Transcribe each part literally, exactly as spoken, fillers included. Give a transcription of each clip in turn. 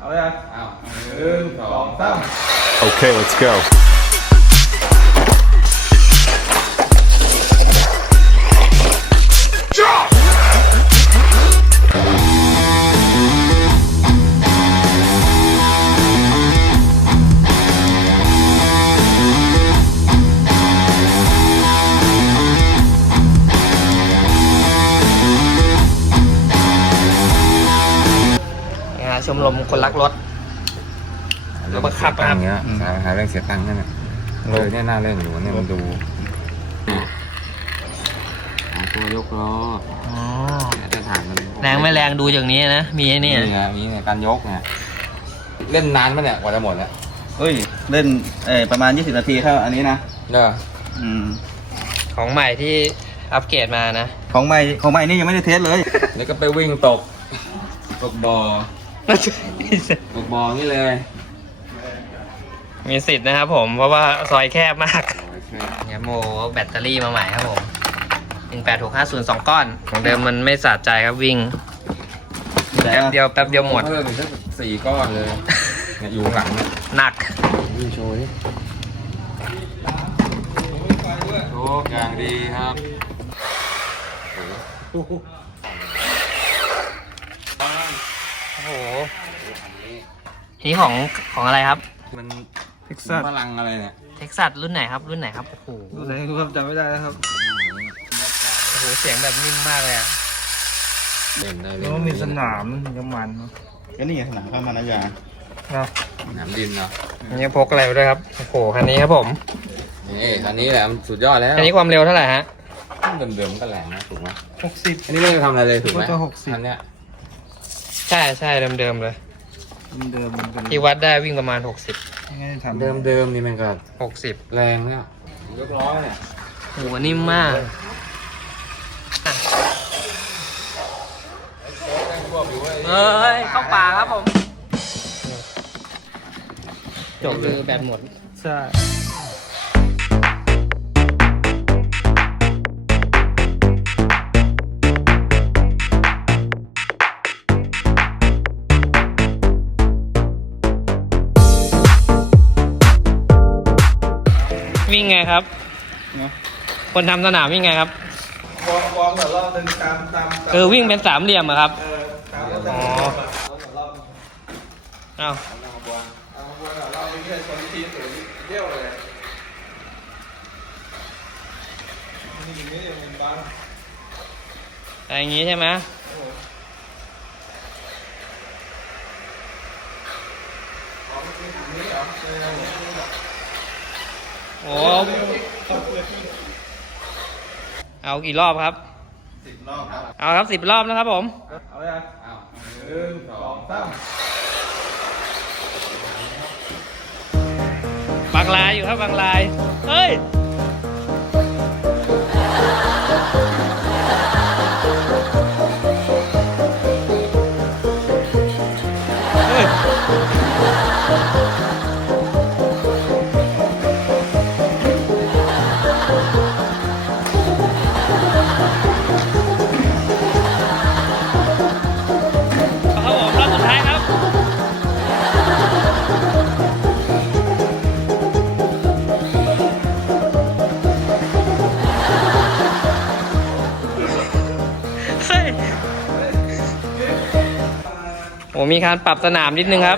เลยอ่ะอ้าวหนึ่งสองสาม Okay, let's go. ชมรมคนรักรถแล้วบังคับตังค์เงี้ยหาหาเรื่องเสียตังค์นั่นแหละเออเนี่ยน่าเล่นอยู่เนี่ยมันดูหาตัวยกล้อจะถามมันแรงไม่แรงดูอย่างนี้นะมีไอ้นี่นี่ไงมีเนี่ยการยกไงเล่นนานมั้ยเนี่ยกว่าจะหมดแล้วเฮ้ยเล่นเออประมาณยี่สิบนาทีเท่าอันนี้นะเด้ออืมของใหม่ที่อัปเกรดมานะของใหม่ของใหม่นี่ยังไม่ได้เทสเลยแล้วก็ไปวิ่งตกตกบ่อตกบ่อนี่เลยมีสิทธิ์นะครับผมเพราะว่าซอยแคบมากเนี่ยโมแบตเตอรี่มาใหม่ครับผมหนึ่งแปดหกห้าศูนย์สองก้อนของเดิมมันไม่สะใจครับวิ่งแป๊บเดียวแป๊บเดียวหมดเพิ่มอีกสักสี่ก้อนเลยเนี่ยอยู่หลังเนี่ยหนักวิ่งโชว์ดิโชว์อย่างดีครับโอ้โหนี่ของของอะไรครับมันเท็กซัสพลังอะไรเนี่ยเท็กซัสรุ่นไหนครับรุ่นไหนครับโอ้โหรุ่นไหนครับจำไม่ได้แล้วครับโอ้โหเสียงแบบนิ่มมากเลยอะเล่นได้เลยแล้วมีสนามน้ำมันก็นี่ไงสนามข้ามมานายาเนาะสนามดินเนาะอันนี้พกอะไรไปด้วยครับโอ้โหคันนี้ครับผมนี่คันนี้แหละมันสุดยอดแล้วคันนี้ความเร็วเท่าไหร่ฮะเดิมๆมันก็แรงนะถูกไหมหกสิบอันนี้ไม่ได้ทำอะไรเลยถูกไหมก็หกสิบอันเนี้ยใช่ใช่เดิมๆเลยเดิมมันเป็นที่วัดได้วิ่งประมาณหกสิบไม่ได้ทำเดิมๆนี่มันก็หกสิบแรงแล้วยกล้อเนี่ยโอ้โหนิ่มมากเฮ้ยเข้าป่าครับผมจบเลยแบตหมดใช่วิ่งไงครับ คนทำสนามวิ่งไงครับวอร์มวอร์มแบบรอบนึงตามตามเออวิ่งเป็นสามเหลี่ยมอะครับเออตามอ๋อ เอ้าเอาวนแบบรอบนี้แค่คนทีสูงเยี่ยวเลยนี่อย่างนี้อย่างบ้านอะไรอย่างงี้ใช่ไหมโอ้เอากี่รอบครับสิบรอบครับเอาครับสิบรอบนะครับผมเอาเลยอ่ะอ้าวหนึ่งสองสามบางลายอยู่ครับบางลาย เฮ้ย เฮ้ย ครับผมรอบสุดท้ายครับ เฮ้ยโอ้มีการปรับสนามนิดนึงครับ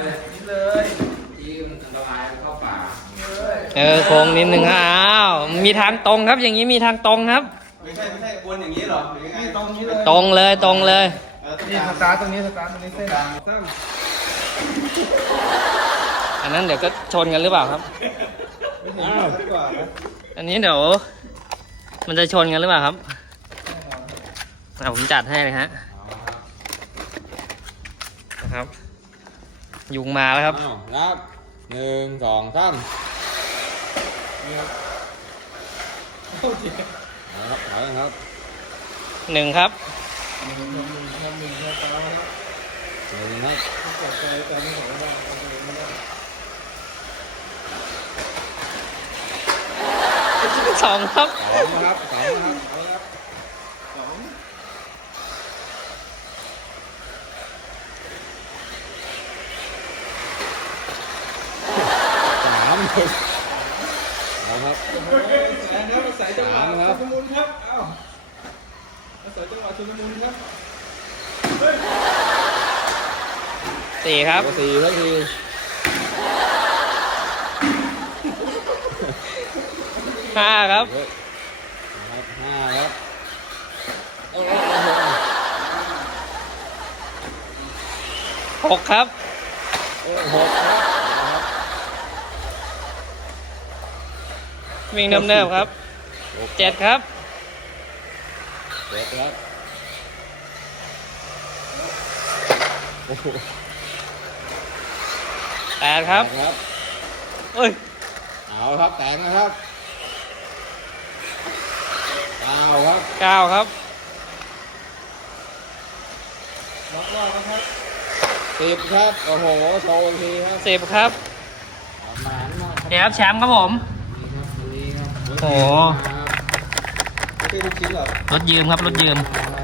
เออโค้งนิดนึงครับอ้าวมีทางตรงครับ อย่างนี้มีทางตรงครับไม่ใช่ไม่ใช่วนอย่างนี้หรอหรือยังไงตรงนี้เลยตรงเลยตรงเลยนี่สตาร์ตรงนี้สตาร์ตรงนี้เส้นตั้งอันนั้นเดี๋ยวก็ชนกันหรือเปล่าครับไม่ถึงดีกว่านะอันนี้เดี๋ยวมันจะชนกันหรือเปล่าครับอ่ะผมจัดให้เลยฮะนะครับ ยุงมาแล้วครับอ้าวนับหนึ่งสองสามเอาครับถอยกันครับหนึ่งครับหนึ่งครับสองครับสองนะครับสองนะครับเอาละครับเอาครับแสงครับใส่จังหวะสามครับชุลมุนครับเอ้าใส่จังหวะชุลมุนครับสี่ครับตัวสี่ครับทีห้าครับครับห้าครับโอ้โหหกครับโอ้โหหกครับนะครับวิ่งเนิบๆครับหกเจ็ดครับเจ็ดครับโอ้โหแปดครับแปดครับเอ้ยเอาครับแตกนะครับเก้าครับเก้าครับล็อกรอบนะครับสิบครับโอ้โหโชว์อีกทีครับสิบครับประมาณมากครับเดี๋ยวครับแชมป์ครับผมนี่ครับนี่ครับโอ้โหครับไม่ใช่ลูกชิ้นหรอกรถยืมครับรถยืมครับ